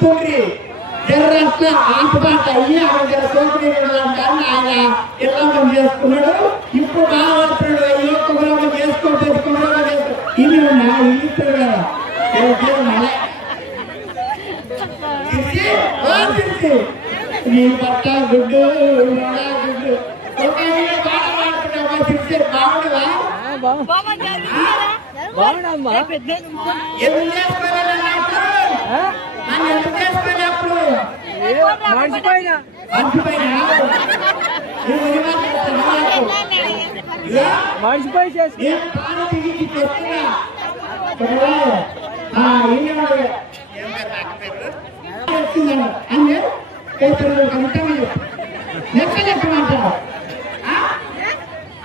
ఇస్తుండ్రి జర్రస్త ఆటపాట అయ్యి ఆయన సోదరి అంటారు ఆయన ఎల్లమ్మ చేసుకున్నాడు. ఇప్పుడు బాగా యువకులు చేసుకోవచ్చు ఇది ఉన్నా ఇస్తారు కదా నీ పట్ట గుడ్డు గుడ్డు బాగుండవా బాగుండమ్మా మర్చిపోయినా మర్చిపోయి చేసి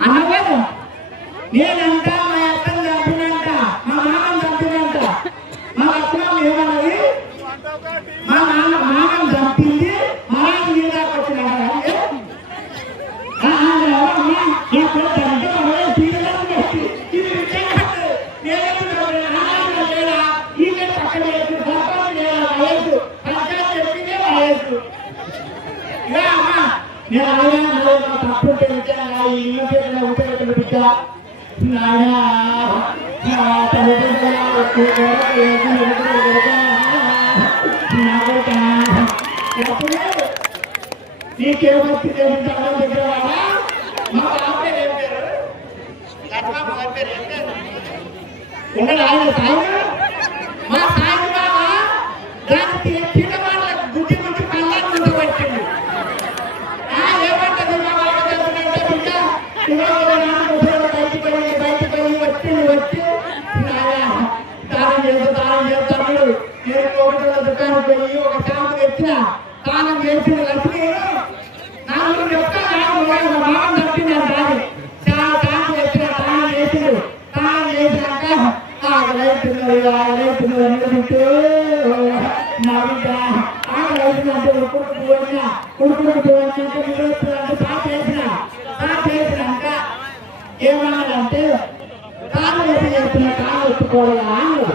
అన్నవాడు నేనంట మా అక్కని చంపినంట మా మామని చంపినంట మా అక్క ఏమన్నది మా మామని చంపింది మా నాన్న నీ దాకా వచ్చినాడు తప్పు నీకేమొచ్చి దగ్గర మా ఆయన మా సాయి బాబా దానికి చిన్నవాళ్ళకు బుద్ధి నుంచి కళ్ళని ఉండబట్టింది ఏమంటది మా బయటికి వచ్చి దానం చేస్తాడు. నేను ఒకటో దుకాణం పోయి ఒక షాంపు తెచ్చిన దానం చేసిన లక్ష్మి నాకు చెప్తాను మామని తప్పింది దాన్ని షాంపు తెచ్చిన దానం చేసిండు. దానం చేసినాక ఆకలైతున్నది నా బిడ్డ ఆకలైతుందంటే ఉడుకుడుకు పోయినంటే సాఫ్ చేసినాక ఏమన్నాడంటే కాలు వేసి చేస్తున్న కాలు ఒప్పుకోవాలా